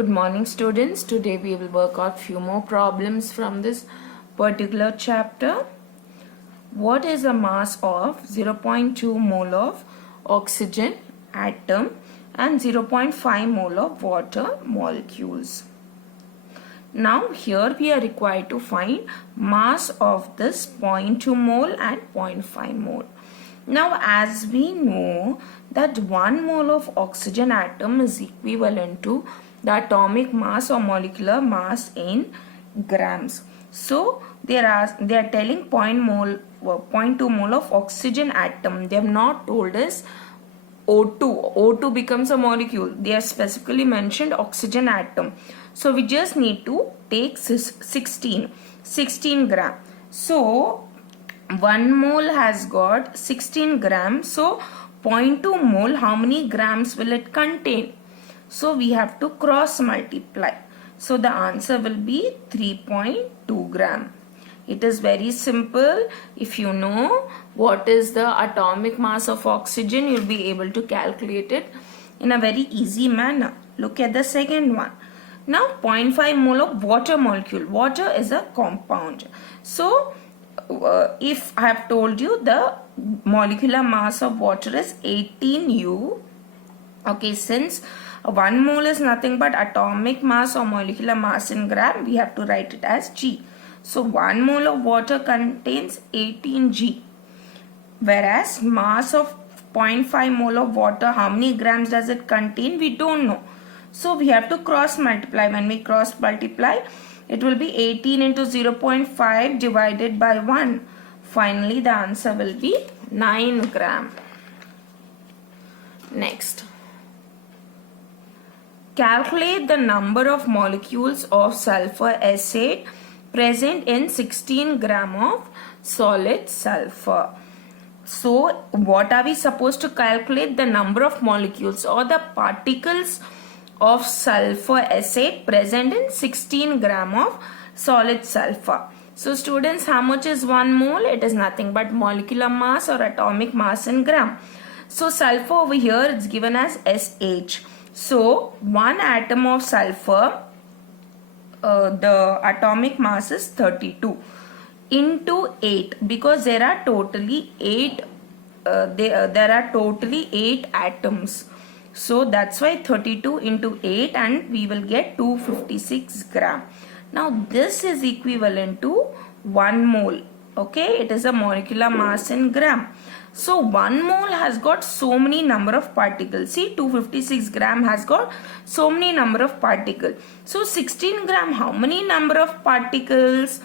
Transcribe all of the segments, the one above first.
Good morning, students. Today we will work out few more problems from this particular chapter. What is the mass of 0.2 mole of oxygen atom and 0.5 mole of water molecules? Now here we are required to find mass of this 0.2 mole and 0.5 mole. Now as we know that 1 mole of oxygen atom is equivalent to the atomic mass or molecular mass in grams. So they are telling 0.2 mole of oxygen atom. They have not told us O2. O2 becomes a molecule. They have specifically mentioned oxygen atom. So we just need to take 16 gram. So 1 mole has got 16 grams. So 0.2 mole, how many grams will it contain? So we have to cross multiply. So the answer will be 3.2 gram. It is very simple. If you know what is the atomic mass of oxygen, you will be able to calculate it in a very easy manner. Look at the second one. Now 0.5 mole of water molecule. Water is a compound. So if I have told you the molecular mass of water is 18U. Okay, since 1 mole is nothing but atomic mass or molecular mass in gram, we have to write it as G. So 1 mole of water contains 18G. Whereas mass of 0.5 mole of water, how many grams does it contain? We don't know. So we have to cross multiply. When we cross multiply, it will be 18 into 0.5 divided by 1. Finally, the answer will be 9 gram. Next. Calculate the number of molecules of sulfur acid present in 16 gram of solid sulfur. So, what are we supposed to calculate? The number of molecules or the particles of sulfur acid present in 16 gram of solid sulfur. So, students, how much is 1 mole? It is nothing but molecular mass or atomic mass in gram. So, sulfur over here is given as SH. So, 1 atom of sulfur, the atomic mass is 32 into 8, because there are totally 8 atoms. So that's why 32 into 8, and we will get 256 gram. Now this is equivalent to 1 mole. Okay, it is a molecular mass in gram. So 1 mole has got so many number of particles. See, 256 gram has got so many number of particles. So 16 gram, how many number of particles?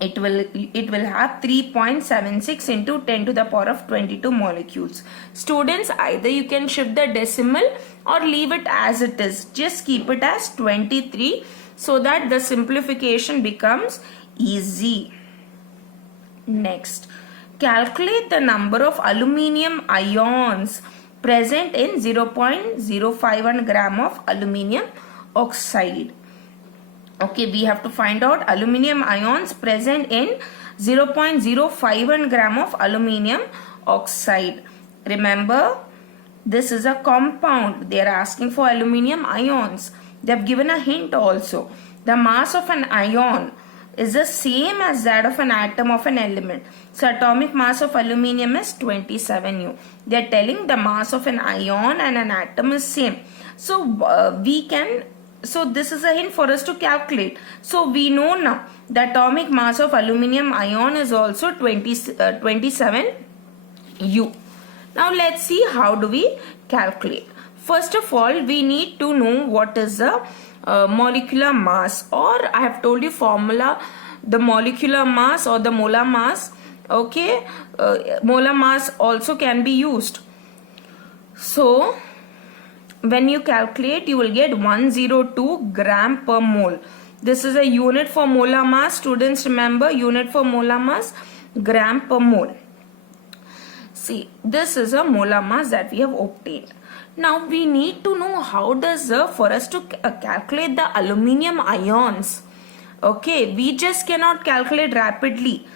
It will have 3.76 into 10 to the power of 22 molecules. Students, either you can shift the decimal or leave it as it is. Just keep it as 23 so that the simplification becomes easy. Next, calculate the number of aluminium ions present in 0.051 gram of aluminium oxide. Okay, we have to find out aluminium ions present in 0.051 gram of aluminium oxide. Remember, this is a compound. They are asking for aluminium ions. They have given a hint also. The mass of an ion is the same as that of an atom of an element. So atomic mass of aluminium is 27U. They are telling the mass of an ion and an atom is same. So So this is a hint for us to calculate. So we know now the atomic mass of aluminium ion is also 27U. Now let's see how do we calculate. First of all, we need to know what is the molecular mass, or I have told you formula, the molecular mass or the molar mass. Okay, molar mass also can be used. So when you calculate, you will get 102 gram per mole. This is a unit for molar mass. Students, remember, unit for molar mass, gram per mole. See, this is a molar mass that we have obtained. Now we need to know how does for us to calculate the aluminium ions. Okay, we just cannot calculate rapidly.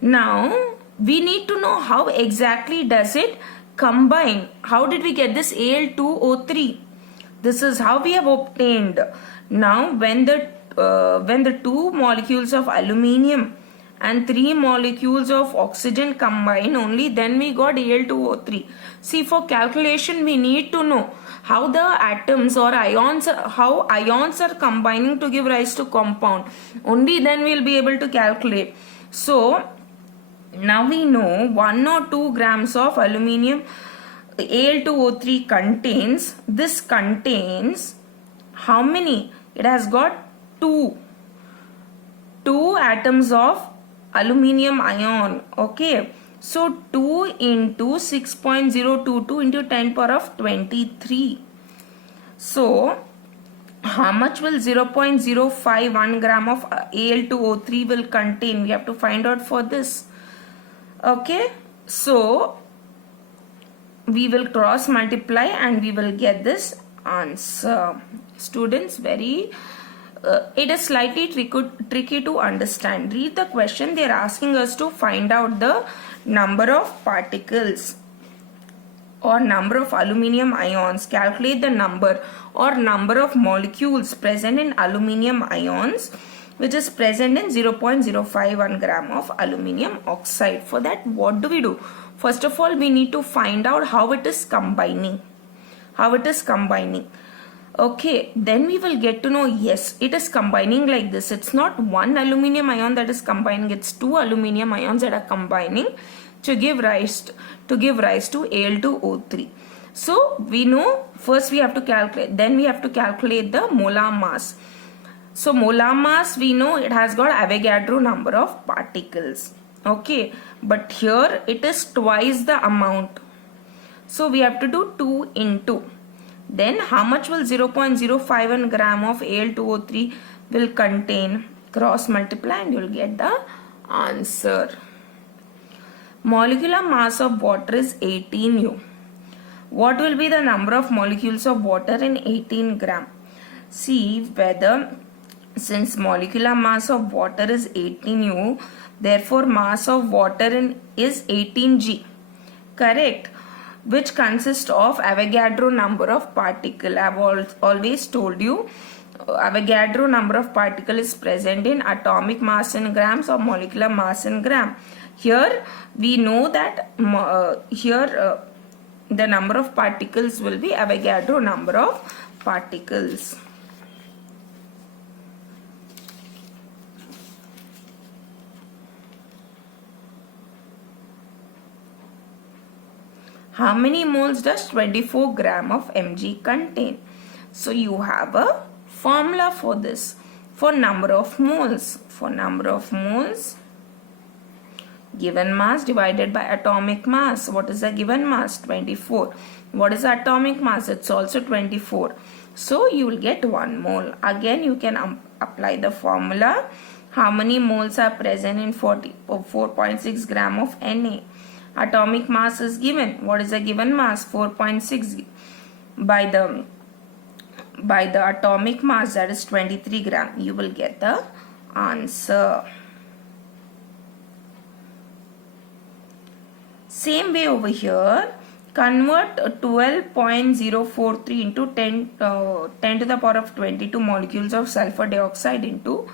Now we need to know how exactly does it combine. How did we get this Al2O3? This is how we have obtained. Now when the two molecules of aluminium and 3 molecules of oxygen combine, only then we got Al2O3. See, for calculation we need to know how the atoms or ions, how ions are combining to give rise to compound. Only then we will be able to calculate. So now we know 1 or 2 grams of aluminium Al2O3 contains, this contains how many? It has got two atoms of aluminium ion. Okay, so 2 into 6.022 into 10 power of 23. So how much will 0.051 gram of Al2O3 will contain? We have to find out for this. Okay, so we will cross multiply and we will get this answer. Students, it is slightly tricky to understand. Read the question. They are asking us to find out the number of particles or number of aluminium ions. Calculate the number or number of molecules present in aluminium ions, which is present in 0.051 gram of aluminium oxide. For that, what do we do? First of all, we need to find out how it is combining. Okay, then we will get to know, yes, it is combining like this. It's not one aluminium ion that is combining, it's 2 aluminium ions that are combining to give rise to Al2O3. So we know, first we have to calculate, then we have to calculate the molar mass. So molar mass, we know it has got Avogadro number of particles. Okay, but here it is twice the amount. So we have to do 2 into. Then how much will 0.051 gram of Al2O3 will contain? Cross multiply and you will get the answer. Molecular mass of water is 18 U. What will be the number of molecules of water in 18 gram? See whether, since molecular mass of water is 18 U, therefore mass of water is 18 G. Correct? Which consists of Avogadro number of particle. I have always told you Avogadro number of particle is present in atomic mass in grams or molecular mass in gram. Here we know that the number of particles will be Avogadro number of particles. How many moles does 24 gram of Mg contain? So you have a formula for this. For number of moles, given mass divided by atomic mass. What is the given mass? 24. What is the atomic mass? It's also 24. So you will get 1 mole. Again you can apply the formula. How many moles are present in 4.6 gram of Na? Atomic mass is given. What is the given mass? 4.6 by the atomic mass, that is 23 gram. You will get the answer. Same way over here, convert 12.043 into 10 to the power of 22 molecules of sulfur dioxide into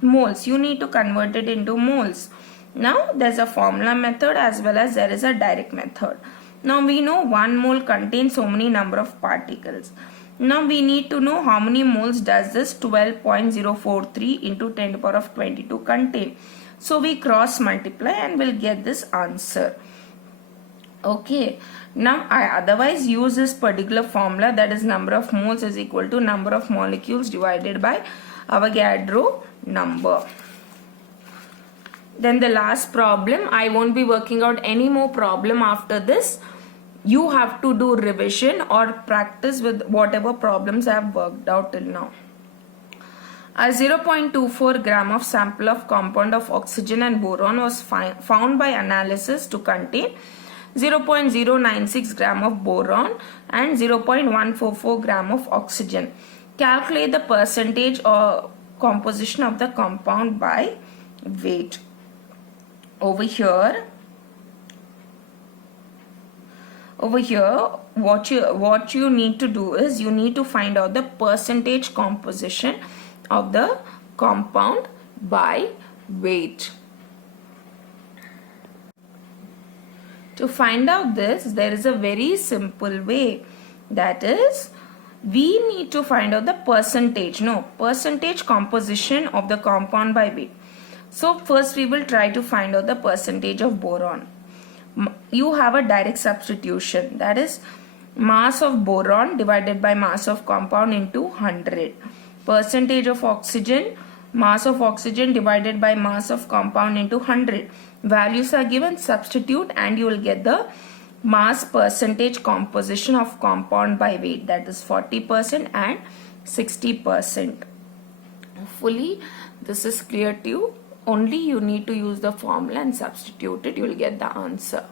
moles. You need to convert it into moles. Now there's a formula method as well as there is a direct method. Now we know 1 mole contains so many number of particles. Now we need to know how many moles does this 12.043 into 10 to the power of 22 contain. So we cross multiply and we'll get this answer. Okay, now I otherwise use this particular formula, that is number of moles is equal to number of molecules divided by Avogadro number. Then the last problem, I won't be working out any more problem after this. You have to do revision or practice with whatever problems I have worked out till now. A 0.24 gram of sample of compound of oxygen and boron was found by analysis to contain 0.096 gram of boron and 0.144 gram of oxygen. Calculate the percentage or composition of the compound by weight. Over here, over here what you need to do is you need to find out the percentage composition of the compound by weight. To find out this, there is a very simple way, that is we need to find out the percentage composition of the compound by weight. So first we will try to find out the percentage of boron. You have a direct substitution, that is mass of boron divided by mass of compound into 100. Percentage of oxygen, mass of oxygen divided by mass of compound into 100. Values are given, substitute, and you will get the mass percentage composition of compound by weight, that is 40% and 60%. Hopefully this is clear to you. Only you need to use the formula and substitute it, you will get the answer.